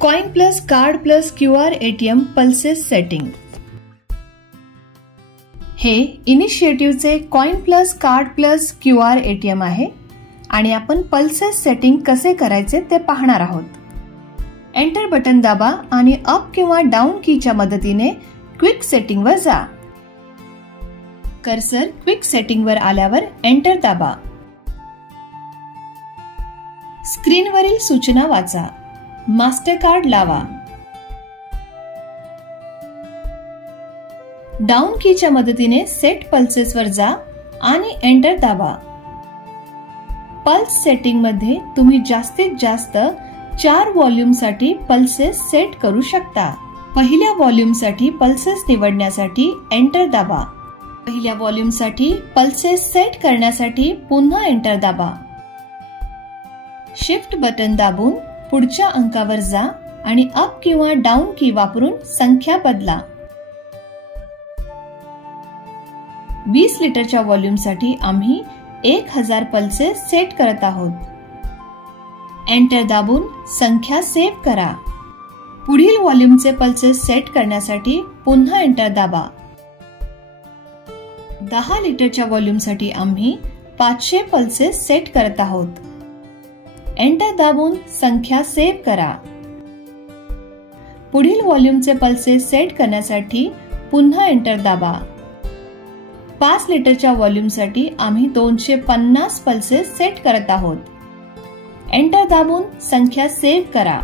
Coin plus card plus QR ATM पल्सेस setting. हे इनिशिएटिव्हचे coin plus card plus QR ATM आहे आणि आपण पल्सेस सेटिंग कसे करायचे ते पाहणार आहोत। एंटर बटन दाबा आणि अप किंवा डाऊन कीच्या मदतीने क्विक सेटिंग वर जा। कर्सर क्विक सेटिंग वर आल्यावर एंटर दाबा। स्क्रीनवरील सूचना वाचा। मास्टर कार्ड लावा। डाऊन कीच्या मदतीने सेट पल्सेस वर जा आणि एंटर दाबा। पल्स सेटिंग मध्ये तुम्ही जास्तीत जास्त 4 व्हॉल्यूम साठी पल्सेस सेट करू शकता। पहिल्या व्हॉल्यूम साठी पल्सेस निवडण्यासाठी एंटर दाबा। पहिल्या व्हॉल्यूम साठी पल्सेस सेट करण्यासाठी पुन्हा एंटर दाबा। शिफ्ट बटन दाबून पुढच्या अंकावर जा आणि अप किंवा डाऊन की वापरून संख्या बदला। 20 लिटरच्या व्हॉल्यूम साठी आम्ही 1000 पल्सेस सेट करत आहोत। एंटर दाबून संख्या सेव्ह करा। पुढील व्हॉल्यूमचे पल्सेस सेट करण्यासाठी पुन्हा एंटर दाबा। 10 लिटरच्या व्हॉल्यूम साठी आम्ही 500 पल्सेस सेट करत आहोत। एंटर दाबून संख्या सेव्ह करा। पुढील व्हॉल्यूमचे पल्सेस सेट करण्यासाठी पुन्हा एंटर दाबा। 5 लिटरच्या व्हॉल्यूम साठी आम्ही 250 पल्सेस सेट करत आहोत। एंटर दाबून संख्या सेव्ह करा।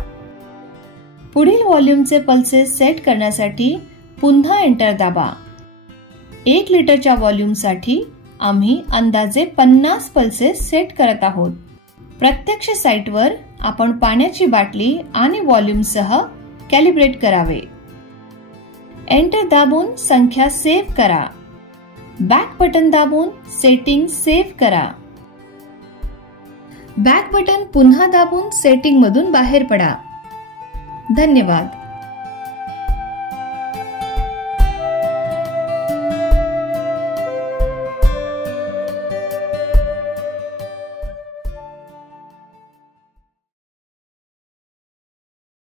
पुढील व्हॉल्यूमचे पल्सेस सेट करण्यासाठी पुन्हा एंटर दाबा। 1 लिटरच्या व्हॉल्यूम साठी आम्ही अंदाजे 50 पल्सेस सेट करत आहोत। प्रत्यक्ष साइटवर आपण पाण्याची बाटली आणि व्हॉल्यूम सह कॅलिब्रेट करावे। एंटर दाबून संख्या सेव्ह करा। बॅक बटन दाबून सेटिंग सेव्ह करा। बॅक बटन पुन्हा दाबून सेटिंग मधून बाहेर पडा। धन्यवाद।